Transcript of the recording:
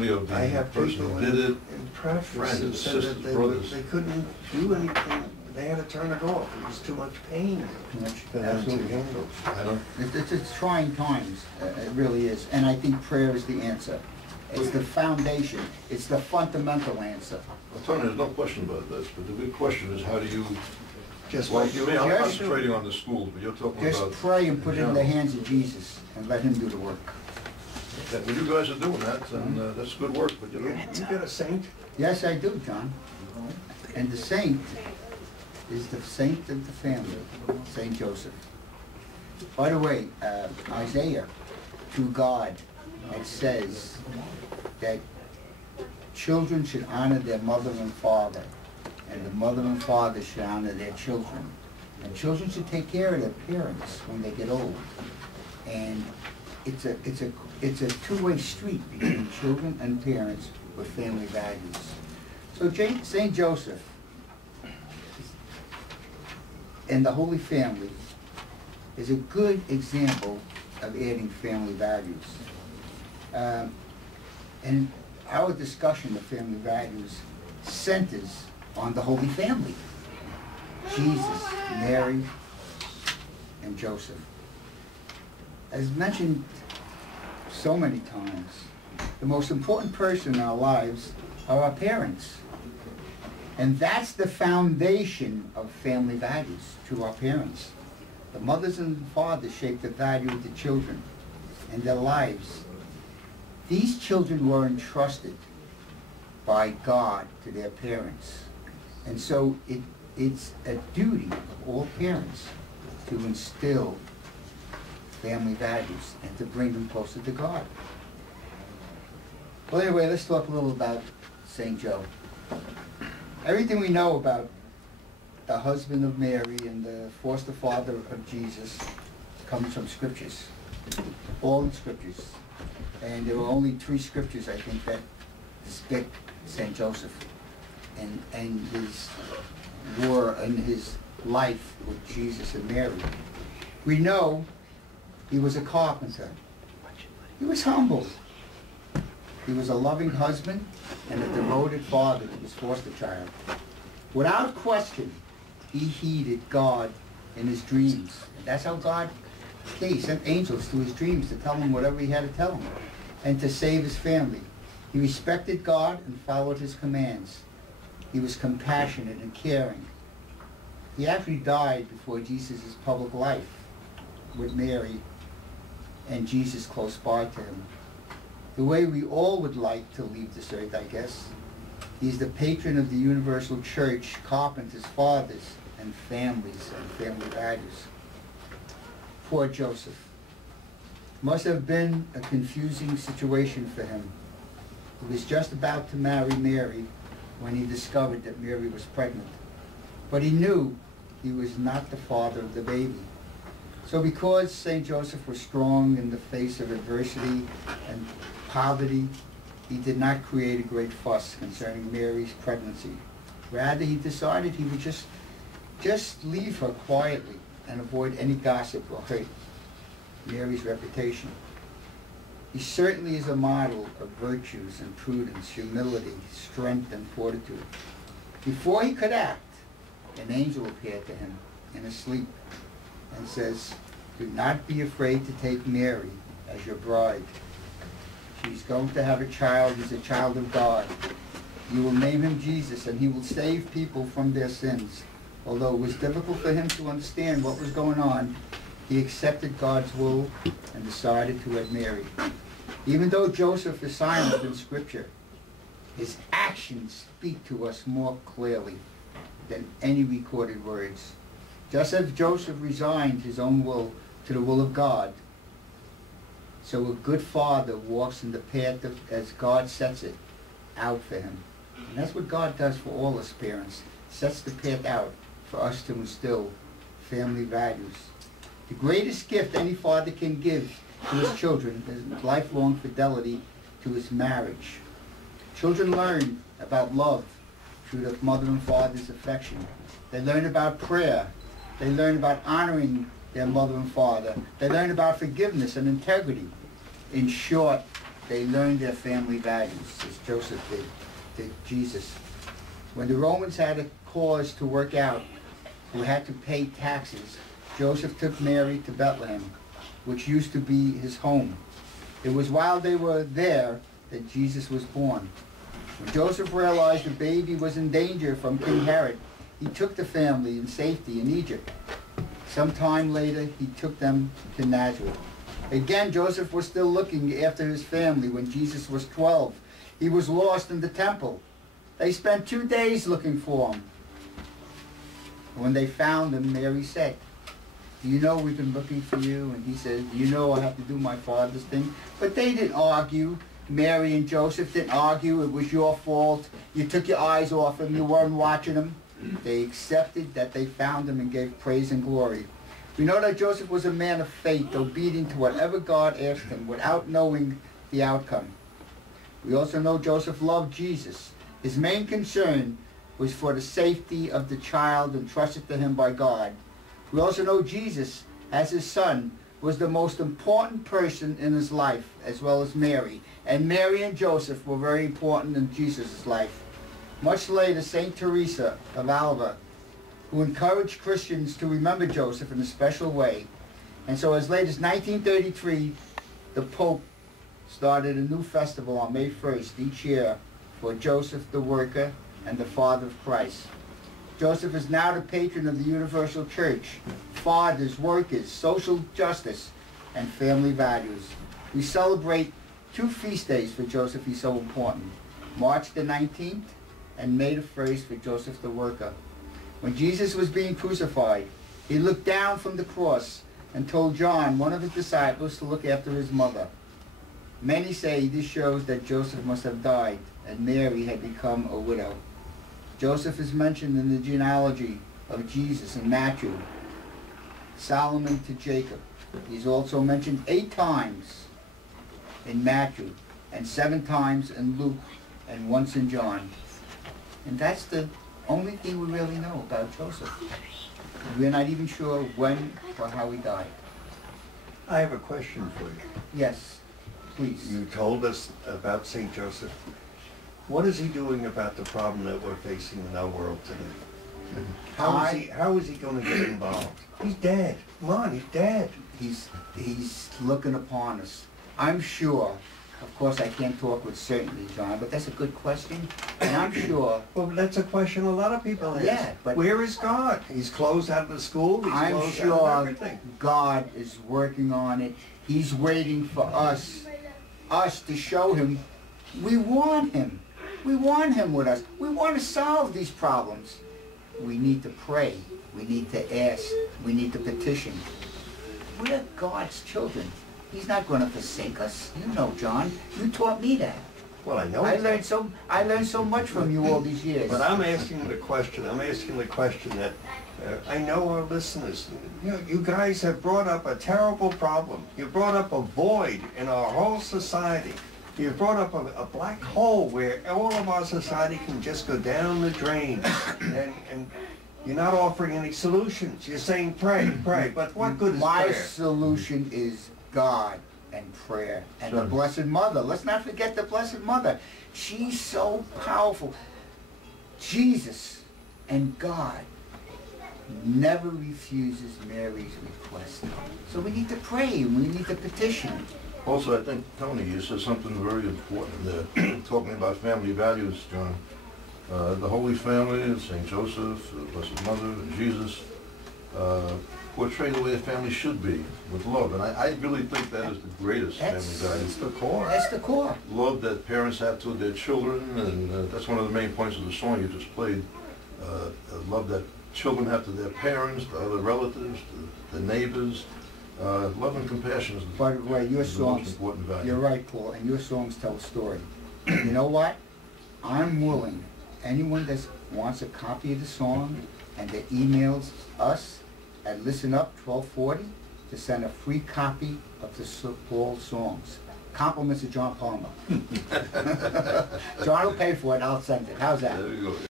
testimony of the person who did it. In practice Friends, who said that sisters, they, brothers. they couldn't do anything. They had to turn it off. It was too much pain for them to handle. I don't. It's trying times, it really is. And I think prayer is the answer. It's the foundation. It's the fundamental answer. Well, Tony, there's no question about this, but the big question is how do you, Just well, like you you may, I'm Just- concentrating on the schools, but you're talking Just about. pray and put it in the general. hands of Jesus and let him do the work. Yeah, well, you guys are doing that, and that's good work, but you know. you got a saint. Yes, I do, John. And the saint is the saint of the family, Saint Joseph. By the way, Isaiah, through God, it says that children should honor their mother and father, and the mother and father should honor their children. And children should take care of their parents when they get old. And it's a two-way street between children and parents with family values. So Saint Joseph and the Holy Family is a good example of adding family values. And our discussion of family values centers on the Holy Family: Jesus, Mary, and Joseph. As mentioned so many times, the most important person in our lives are our parents. And that's the foundation of family values, to our parents. The mothers and fathers shape the value of the children and their lives. These children were entrusted by God to their parents. And so it's a duty of all parents to instill family values and to bring them closer to God. Well, anyway, let's talk a little about St. Joe. Everything we know about the husband of Mary and the foster father of Jesus comes from scriptures, all in scriptures. And there were only 3 scriptures, I think, that depict St. Joseph and his war and his life with Jesus and Mary. We know he was a carpenter. He was humble. He was a loving husband and a devoted father to his foster child. Without question, he heeded God in his dreams. And that's how God, he sent angels to his dreams to tell him whatever he had to tell him and to save his family. He respected God and followed his commands. He was compassionate and caring. He actually died before Jesus' public life with Mary and Jesus close by to him. The way we all would like to leave this earth, I guess. He's the patron of the universal church, carpenters, fathers, and families and family values. Poor Joseph. Must have been a confusing situation for him. He was just about to marry Mary when he discovered that Mary was pregnant. But he knew he was not the father of the baby. So because St. Joseph was strong in the face of adversity and poverty, he did not create a great fuss concerning Mary's pregnancy. Rather, he decided he would just leave her quietly and avoid any gossip or hurt Mary's reputation. He certainly is a model of virtues and prudence, humility, strength, and fortitude. Before he could act, an angel appeared to him in his sleep and says, "Do not be afraid to take Mary as your bride. She's going to have a child. He's a child of God. You will name him Jesus, and he will save people from their sins." Although it was difficult for him to understand what was going on, he accepted God's will and decided to have Mary. Even though Joseph is silent in Scripture, his actions speak to us more clearly than any recorded words. Just as Joseph resigned his own will to the will of God, so a good father walks in the path as God sets it out for him. And that's what God does for all us parents, sets the path out for us to instill family values. The greatest gift any father can give to his children is lifelong fidelity to his marriage. Children learn about love through the mother and father's affection. They learn about prayer. They learn about honoring their mother and father. They learn about forgiveness and integrity. In short, they learned their family values, as Joseph did to Jesus. When the Romans had a cause to work out who had to pay taxes, Joseph took Mary to Bethlehem, which used to be his home. It was while they were there that Jesus was born. When Joseph realized the baby was in danger from King Herod, he took the family in safety in Egypt. Some time later, he took them to Nazareth. Again, Joseph was still looking after his family when Jesus was 12. He was lost in the temple. They spent 2 days looking for him. When they found him, Mary said, "Do you know we've been looking for you?" And he said, "Do you know I have to do my father's thing?" But they didn't argue. Mary and Joseph didn't argue. It was your fault. You took your eyes off him. You weren't watching him. They accepted that they found him and gave praise and glory. We know that Joseph was a man of faith, obedient to whatever God asked him without knowing the outcome. We also know Joseph loved Jesus. His main concern was for the safety of the child entrusted to him by God. We also know Jesus, as his son, was the most important person in his life, as well as Mary. And Mary and Joseph were very important in Jesus' life. Much later, St. Teresa of Alva, who encouraged Christians to remember Joseph in a special way. And so as late as 1933, the Pope started a new festival on May 1st each year for Joseph the Worker and the Father of Christ. Joseph is now the patron of the Universal Church, fathers, workers, social justice, and family values. We celebrate 2 feast days for Joseph. He's so important. March the 19th and May the 1st for Joseph the Worker. When Jesus was being crucified, he looked down from the cross and told John, one of his disciples, to look after his mother. Many say this shows that Joseph must have died and Mary had become a widow. Joseph is mentioned in the genealogy of Jesus in Matthew, Solomon to Jacob. He's also mentioned 8 times in Matthew and 7 times in Luke and once in John. And that's the only thing we really know about Joseph. We're not even sure when or how he died. I have a question for you. Yes, please. You told us about St. Joseph. What is he doing about the problem that we're facing in our world today? How is he going to get involved? He's dead. Come on, he's dead. He's looking upon us. I'm sure, of course I can't talk with certainty, John, but that's a good question. And I'm sure... Well, that's a question a lot of people ask. Yeah, but... Where is God? He's closed out of the school. He's I'm closed sure out of everything. God is working on it. He's waiting for us to show him we want him. We want him with us. We want to solve these problems. We need to pray. We need to ask. We need to petition. We're God's children. He's not going to forsake us. You know, John. You taught me that. Well, I know. I learned so much from you all these years. But I'm asking the question. That I know our listeners. You know, you guys have brought up a terrible problem. You brought up a void in our whole society. You brought up a black hole where all of our society can just go down the drain, and you're not offering any solutions. You're saying pray, pray, but what good is My prayer? solution is God and prayer and the Blessed Mother. Let's not forget the Blessed Mother. She's so powerful. Jesus and God never refuses Mary's request. So we need to pray and we need to petition. Also, I think, Tony, you said something very important there, talking about family values, John. The Holy Family, St. Joseph, the Blessed Mother, and Jesus, portray the way a family should be, with love. And I really think that is the greatest family value. That's the core. That's the core. Love that parents have to their children, and that's one of the main points of the song you just played. Love that children have to their parents, to other relatives, to the neighbors. Love and compassion is By the way, your the most songs, important value. you're right, Paul, and your songs tell a story. You know what? I'm willing, anyone that wants a copy of the song and that emails us at listenup1240 to send a free copy of the Paul songs. Compliments of John Palmer. John will pay for it, I'll send it. How's that? There you go.